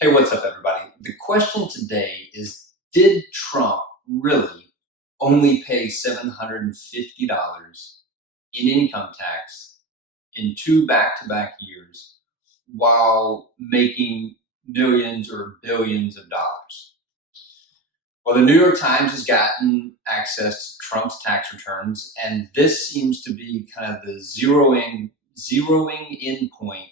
Hey, what's up, everybody? The question today is, did Trump really only pay $750 in income tax in two back-to-back years while making millions or billions of dollars? Well, the New York Times has gotten access to Trump's tax returns, and this seems to be kind of the zeroing in point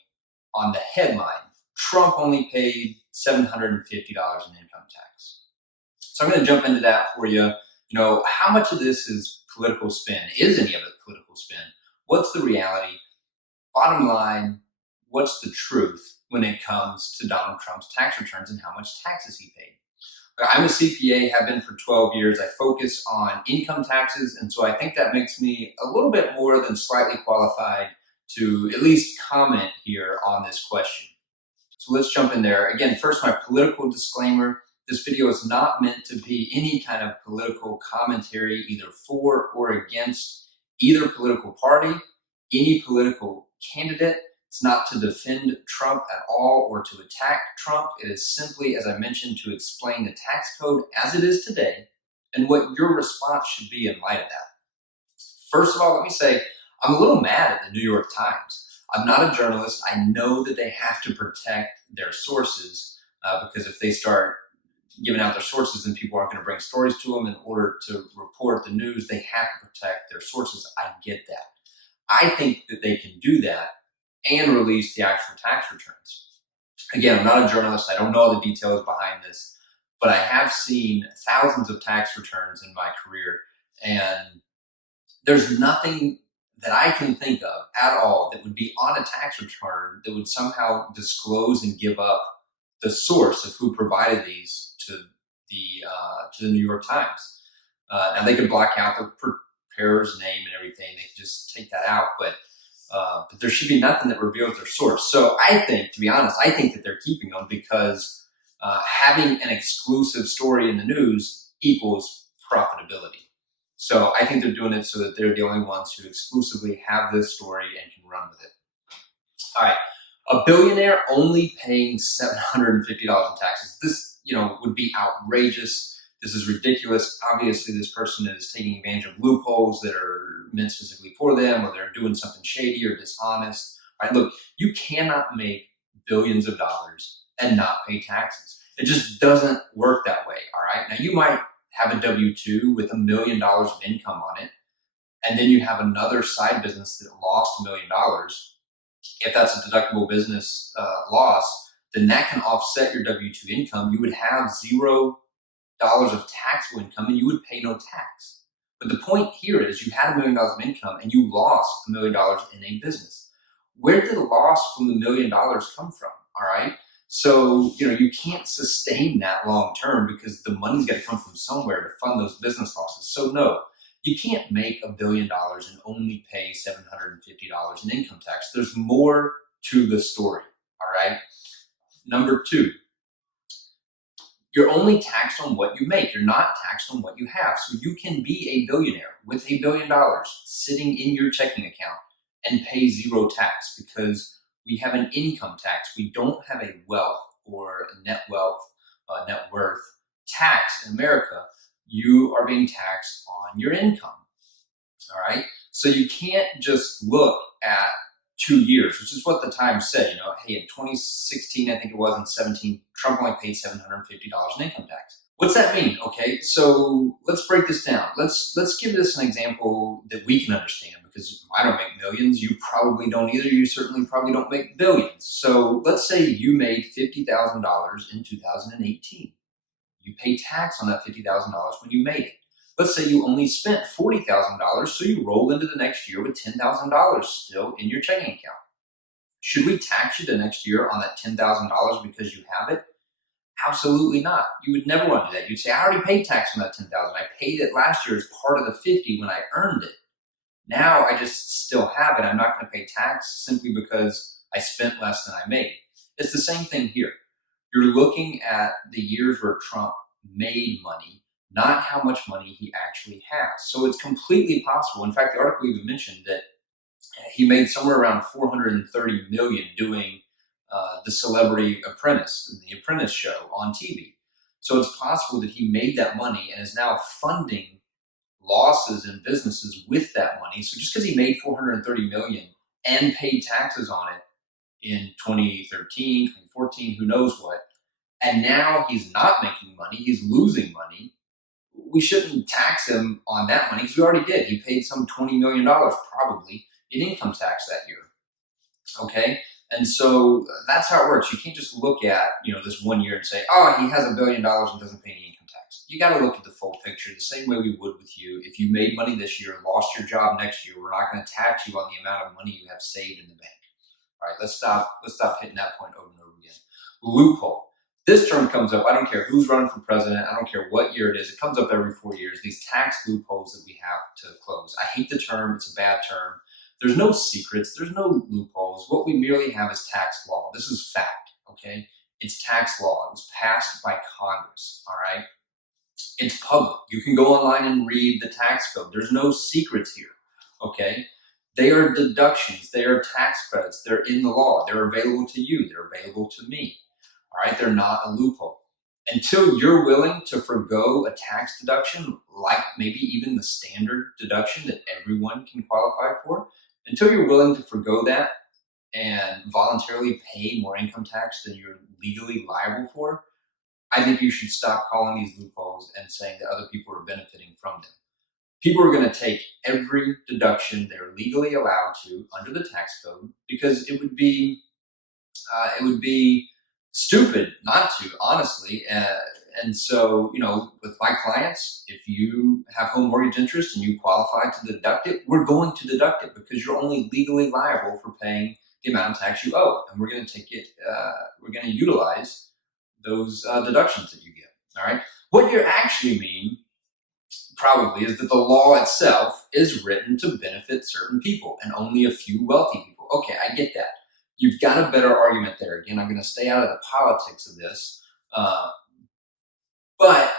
on the headline. Trump only paid $750 in income tax. So I'm going to jump into that for you. How much of this is political spin? Is any of it political spin? What's the reality? Bottom line, what's the truth when it comes to Donald Trump's tax returns and how much taxes he paid? I'm a CPA, have been for 12 years. I focus on income taxes, and so I think that makes me a little bit more than slightly qualified to at least comment here on this question. So let's jump in there. Again, first, my political disclaimer. This video is not meant to be any kind of political commentary, either for or against either political party, any political candidate. It's not to defend Trump at all or to attack Trump. It is simply, as I mentioned, to explain the tax code as it is today and what your response should be in light of that. First of all, let me say, I'm a little mad at the New York Times. I'm not a journalist. I know that they have to protect their sources because if they start giving out their sources, then people aren't going to bring stories to them. In order to report the news, they have to protect their sources. I get that. I think that they can do that and release the actual tax returns. Again, I'm not a journalist. I don't know all the details behind this, but I have seen thousands of tax returns in my career, and there's nothing that I can think of at all that would be on a tax return that would somehow disclose and give up the source of who provided these to the New York Times. Now they could block out the preparer's name and everything; they could just take that out, but there should be nothing that reveals their source. So I think, to be honest, I think that they're keeping them because having an exclusive story in the news equals profitability. So I think they're doing it so that they're the only ones who exclusively have this story and can run with it. All right, a billionaire only paying $750 in taxes. This, would be outrageous. This is ridiculous. Obviously, this person is taking advantage of loopholes that are meant specifically for them, or they're doing something shady or dishonest. All right, look, you cannot make billions of dollars and not pay taxes. It just doesn't work that way. All right. Now, you might have a W-2 with $1 million of income on it, and then you have another side business that lost $1 million. If that's a deductible business loss, then that can offset your W-2 income. You would have $0 of taxable income and you would pay no tax. But the point here is you had $1 million of income and you lost $1 million in a business. Where did the loss from the $1 million come from? All right. So, you can't sustain that long term because the money's got to come from somewhere to fund those business losses. So no, you can't make $1 billion and only pay $750 in income tax. There's more to the story. All right. Number two, you're only taxed on what you make. You're not taxed on what you have. So you can be a billionaire with $1 billion sitting in your checking account and pay zero tax because we have an income tax. We don't have a wealth or a net worth tax in America. You are being taxed on your income. All right. So you can't just look at 2 years, which is what the Times said. Hey, in 2016, I think it was, in 17, Trump only paid $750 in income tax. What's that mean? Okay, so let's break this down. Let's give this an example that we can understand because I don't make millions. You probably don't either. You certainly probably don't make billions. So let's say you made $50,000 in 2018. You pay tax on that $50,000 when you made it. Let's say you only spent $40,000, so you roll into the next year with $10,000 still in your checking account. Should we tax you the next year on that $10,000 because you have it? Absolutely not. You would never want to do that. You'd say, I already paid tax on that $10,000. I paid it last year as part of the $50,000 when I earned it. Now I just still have it. I'm not going to pay tax simply because I spent less than I made. It's the same thing here. You're looking at the years where Trump made money, not how much money he actually has. So it's completely possible. In fact, the article even mentioned that he made somewhere around $430 million doing the Celebrity Apprentice, the Apprentice show on TV. So it's possible that he made that money and is now funding losses in businesses with that money. So just because he made 430 million and paid taxes on it in 2013, 2014, who knows what, and now he's not making money, he's losing money, we shouldn't tax him on that money because we already did. He paid some $20 million probably in income tax that year. Okay. And so that's how it works. You can't just look at, this 1 year and say, oh, he has $1 billion and doesn't pay any income tax. You got to look at the full picture the same way we would with you. If you made money this year and lost your job next year, we're not going to tax you on the amount of money you have saved in the bank. All right, let's stop hitting that point over and over again. Loophole. This term comes up. I don't care who's running for president. I don't care what year it is. It comes up every 4 years. These tax loopholes that we have to close. I hate the term. It's a bad term. There's no secrets. There's no loopholes. What we merely have is tax law. This is fact, okay? It's tax law. It was passed by Congress, all right? It's public. You can go online and read the tax code. There's no secrets here, okay? They are deductions. They are tax credits. They're in the law. They're available to you. They're available to me, all right? They're not a loophole. Until you're willing to forgo a tax deduction, like maybe even the standard deduction that everyone can qualify for, until you're willing to forgo that and voluntarily pay more income tax than you're legally liable for, I think you should stop calling these loopholes and saying that other people are benefiting from them. People are going to take every deduction they're legally allowed to under the tax code because it would be stupid not to, honestly. And so, with my clients, if you have home mortgage interest and you qualify to deduct it, we're going to deduct it because you're only legally liable for paying the amount of tax you owe. And we're going to take it, we're going to utilize those deductions that you get. All right. What you actually mean probably is that the law itself is written to benefit certain people and only a few wealthy people. Okay, I get that. You've got a better argument there. Again, I'm going to stay out of the politics of this. But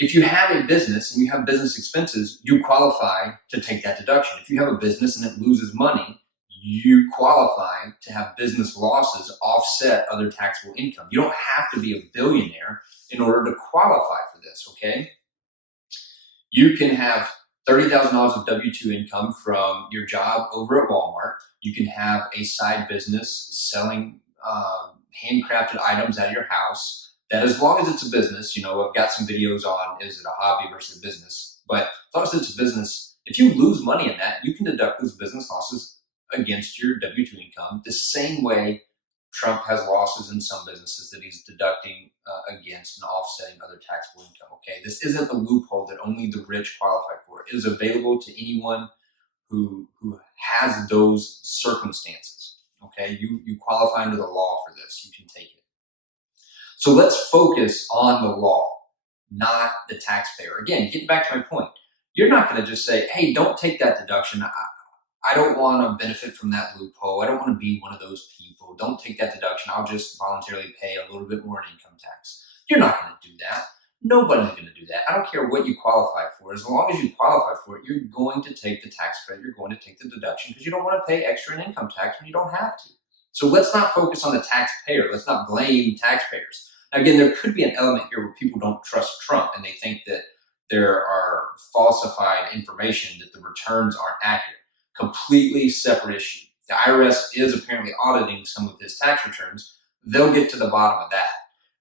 if you have a business and you have business expenses, you qualify to take that deduction. If you have a business and it loses money, you qualify to have business losses offset other taxable income. You don't have to be a billionaire in order to qualify for this, okay? You can have $30,000 of W-2 income from your job over at Walmart. You can have a side business selling handcrafted items at your house. That as long as it's a business, I've got some videos on, is it a hobby versus a business? But as long as it's a business, if you lose money in that, you can deduct those business losses against your W-2 income the same way Trump has losses in some businesses that he's deducting against and offsetting other taxable income. Okay, this isn't a loophole that only the rich qualify for. It is available to anyone who has those circumstances. Okay, you qualify under the law for this. You can take it. So let's focus on the law, not the taxpayer. Again, getting back to my point, you're not going to just say, "Hey, don't take that deduction. I don't want to benefit from that loophole. I don't want to be one of those people. Don't take that deduction. I'll just voluntarily pay a little bit more in income tax." You're not going to do that. Nobody's going to do that. I don't care what you qualify for. As long as you qualify for it, you're going to take the tax credit. You're going to take the deduction because you don't want to pay extra in income tax when you don't have to. So let's not focus on the taxpayer. Let's not blame taxpayers. Now, again, there could be an element here where people don't trust Trump and they think that there are falsified information, that the returns aren't accurate. Completely separate issue. The IRS is apparently auditing some of his tax returns. They'll get to the bottom of that.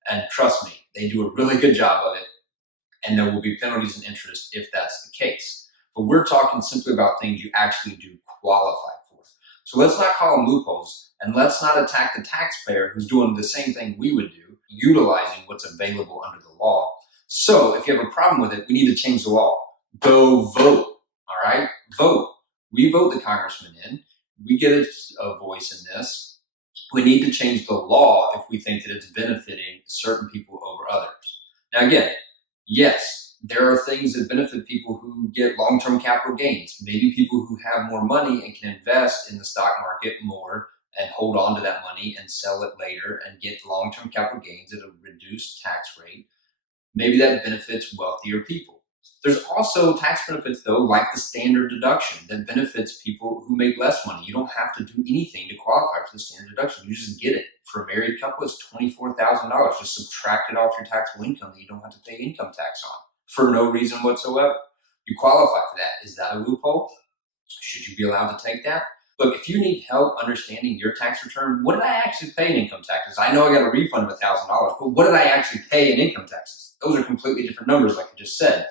And trust me, they do a really good job of it. And there will be penalties and interest if that's the case. But we're talking simply about things you actually do qualify for. So let's not call them loopholes, and let's not attack the taxpayer who's doing the same thing we would do, utilizing what's available under the law. So if you have a problem with it, we need to change the law. Go vote, all right? Vote. We vote the congressman in. We get a voice in this. We need to change the law if we think that it's benefiting certain people over others. Now, again, yes, there are things that benefit people who get long-term capital gains. Maybe people who have more money and can invest in the stock market more and hold on to that money and sell it later and get long-term capital gains at a reduced tax rate. Maybe that benefits wealthier people. There's also tax benefits, though, like the standard deduction that benefits people who make less money. You don't have to do anything to qualify for the standard deduction. You just get it. For a married couple, it's $24,000. Just subtract it off your taxable income that you don't have to pay income tax on for no reason whatsoever. You qualify for that. Is that a loophole? Should you be allowed to take that? Look, if you need help understanding your tax return, what did I actually pay in income taxes? I know I got a refund of $1,000, but what did I actually pay in income taxes? Those are completely different numbers, like I just said.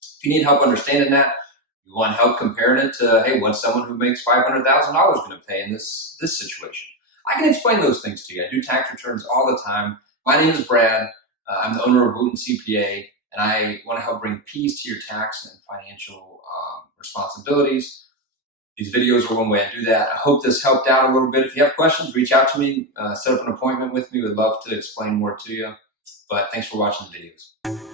If you need help understanding that, you want help comparing it to, hey, what's someone who makes $500,000 going to pay in this situation? I can explain those things to you. I do tax returns all the time. My name is Brad. I'm the owner of Wooten CPA, and I want to help bring peace to your tax and financial responsibilities. These videos are one way I do that. I hope this helped out a little bit. If you have questions, reach out to me, set up an appointment with me. We'd love to explain more to you. But thanks for watching the videos.